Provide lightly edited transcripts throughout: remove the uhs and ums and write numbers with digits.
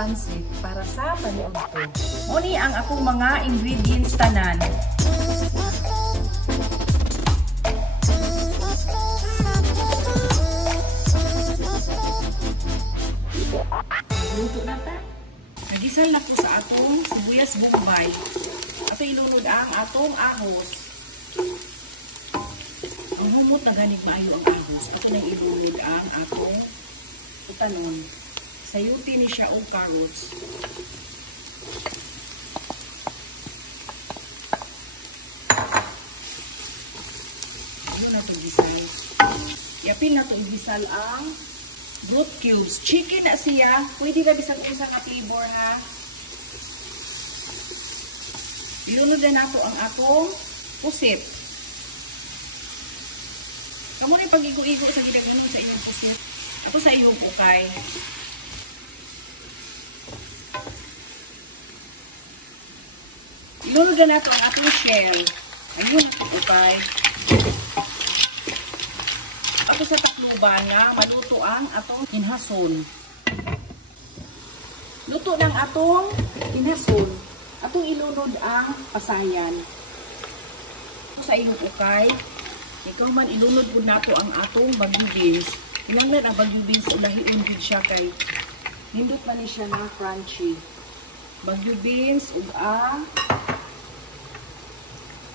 pansit para sa paniod ko. Muni ang akong mga ingredients tanan. Luto na ta. Nagisal na po sa atong sibuyas bombay. Ato ilunod ang atong ahos. Ang humot na ganig maayo ang ahos. Ato nang ilunod ang atong utanon. Sayuti ni siya o carrots. Ano na ito gisal? Yapin na ito igisal ang root cubes. Chicken na siya. Pwede na bisang usang na flavor ha. Ilunod na nato ang atong pusit. Kamu na pag-igo-igo sa ginaganon sa inyong pusit. Ato sa iyong ukay. Ilunod na nato ang atong shell. Ayun, ukay. Ato sa takluban nga, maluto ang atong inhason. Luto ng atong inhason. Atong ilunod ang pasayan. Ito sa iyong ukay. Ikaw man ilunod po nato ang atong bagyo beans. Kinanglan ang bagyo beans ulahiun din siya kay nindot man siya na crunchy. Bagyo beans ug ang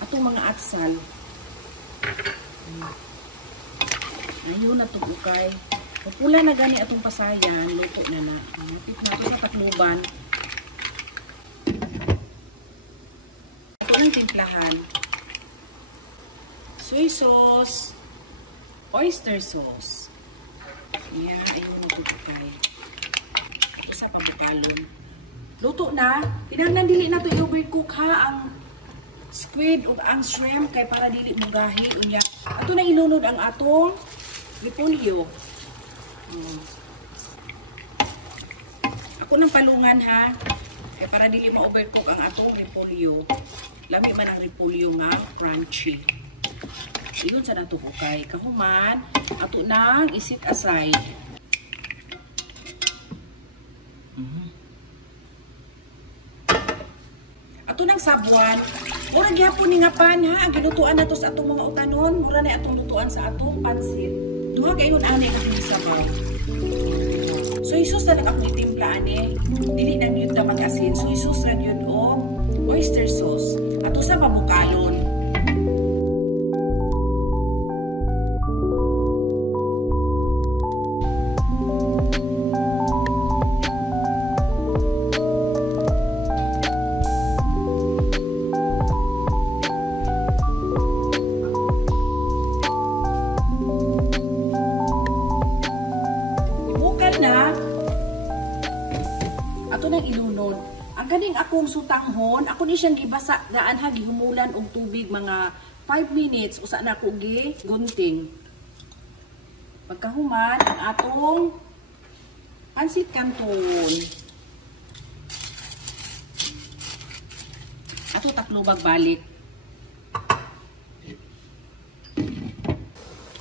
atong mga atsal. Ayun na itong ukay. Pupula na gani atong pasayan, luto na na. Napit na ito sa takluban. Ito ng timplahan. Soy sauce, oyster sauce. Yan, ayun itong ukay. Ito sa pabukalon. Luto na. Pinagnan dili na ito i-overcook ha ang squid o ang shrimp kay para dili mugahi. Unya. Ato na ilunod ang atong repolyo. Ako ng palungan ha. Kaya para dili ma-overcook ang atong repolyo. Lami man ang repolyo nga crunchy. Iyon sa nato ukay. Kahuman, ato nang isit aside. Ato nang sabuan. Mura gyapon ni nga pan ha. Ang gilutuan nato sa atong mga utanon. Mura na atong lutuan sa atong pansit. Duha kayo anay akong sabaw. Soy sauce na akong itimpla ani. Dili nang yun na mag-asin. Soy sauce ra yun o oyster sauce. Ato sa pabukalon. Ato nang ilunod. Ang ganing akong sutanghon, ako ni siyang gibasa daan ha gihumulan og tubig mga 5 minutes usa na ako gi gunting. Pagkahuman ang atong pansit canton. Ato taklubag balik.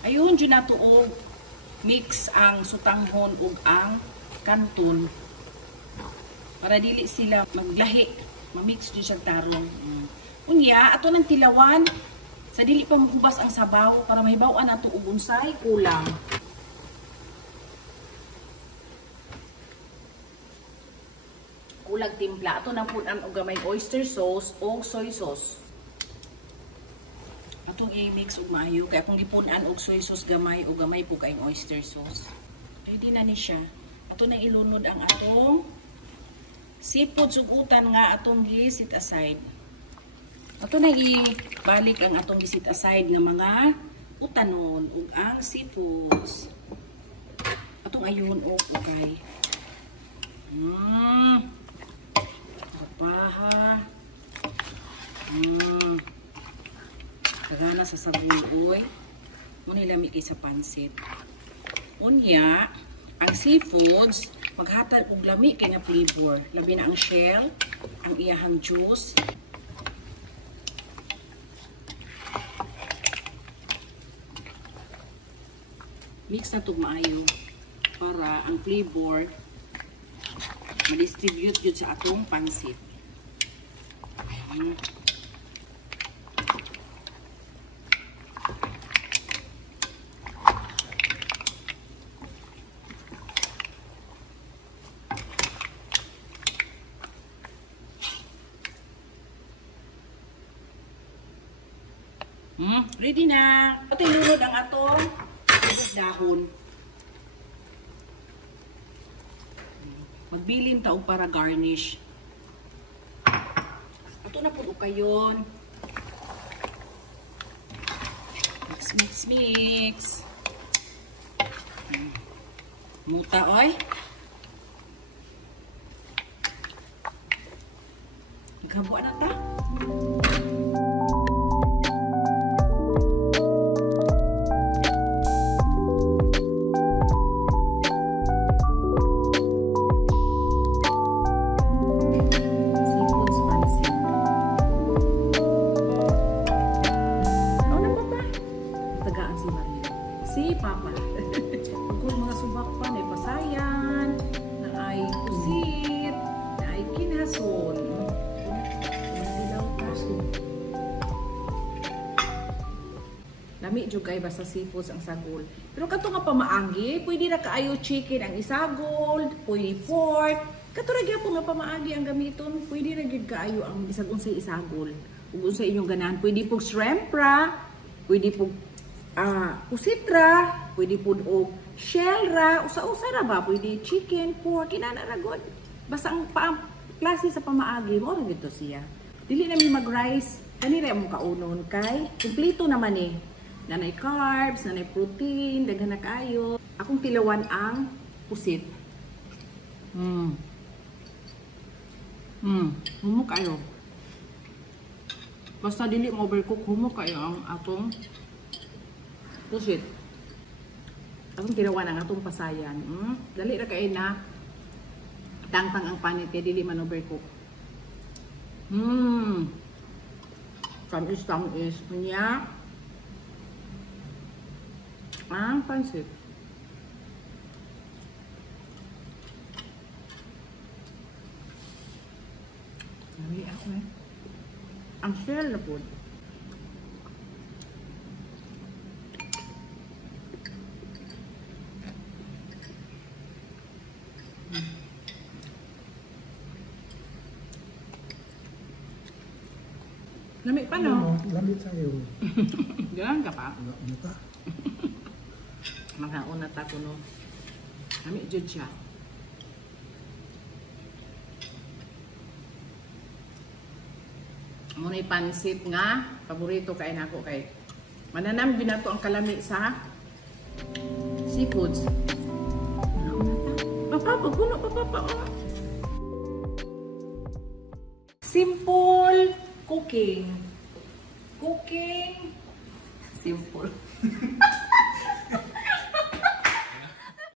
Ayun jud nato og mix ang sutanghon ug ang canton. Para dili sila maglahi, ma-mix din siya tarong. Unya, ato ng tilawan, sa dili pa mahubas ang sabaw, para mahibawan nato og unsay kulang. Kulang timpla, ato nang punan og gamay oyster sauce o soy sauce. Atong i-mix og maayo, kaya kung gipunan og soy sauce gamay o gamay po kayong oyster sauce. Ready na ni siya. Ato nang ilunod ang atong seafood sugutan nga atong gisit aside. Ato na ibalik ang atong gisit aside nga mga utanon ug ang seafoods. Atong ayon og ukay. Papaha. Kagana sa sabon oy. Muna ilami kay sa pansit. Unya, ang seafoods maghatag og lami kay nga flavor. Labi na ang shell, ang iyahang juice. Mix na ito maayo para ang flavor ma-distribute yun sa atong pansit. Ready na. Ito ilunod ang atong dahon. Magbilin ta og para garnish. Ito na po kayon. Mix, mix, mix. Muta, oy. Naghabuan na ta. Si Papa. Kung mga subak pa na pasayan, na ay pusit, na ay kinhason. Dilaw taso. Lami jud kay basta seafoods ang sagol. Pero kato nga pamaagi, pwede na kaayo chicken ang isagol, pwede pork. Kato ra gyapon nga pamaagi ang gamiton, pwede ra gyud kaayo ang bisag unsay isagol. Ug unsay inyong ganahan, pwede pug shrimp ra, pwede pug pusitra, pwede po o shell ra, usa-usa ra ba, pwede chicken, pork, kinana ra god. Basta ang klase sa pamaagi mo rin dito siya. Dili na mi mag-rice, kanira mo kaunon kay kumpleto naman eh. Nanay carbs, nanay protein, daghan na kayo. Akong tilawan ang pusit. Humok kayo. Basta dili mo overcook, humok kayo ang atong pusit. Akong tirawan ang atong pasayan. Dali ra kay na tangtang ang panit kay dili man overcook. Tamis niya ang pansit. Dali ako eh. Ang shell na po. Lamig pa, no? Lamig sa'yo. Ganun ka pa? Ano ka? Makauna ta ko, no? Lamig dyan siya. Muna'y pansit nga. Paborito kain ako kay. Mananam binato ang kalami sa seafoods. Papa, puno pa, papa. Simple cooking. Simple.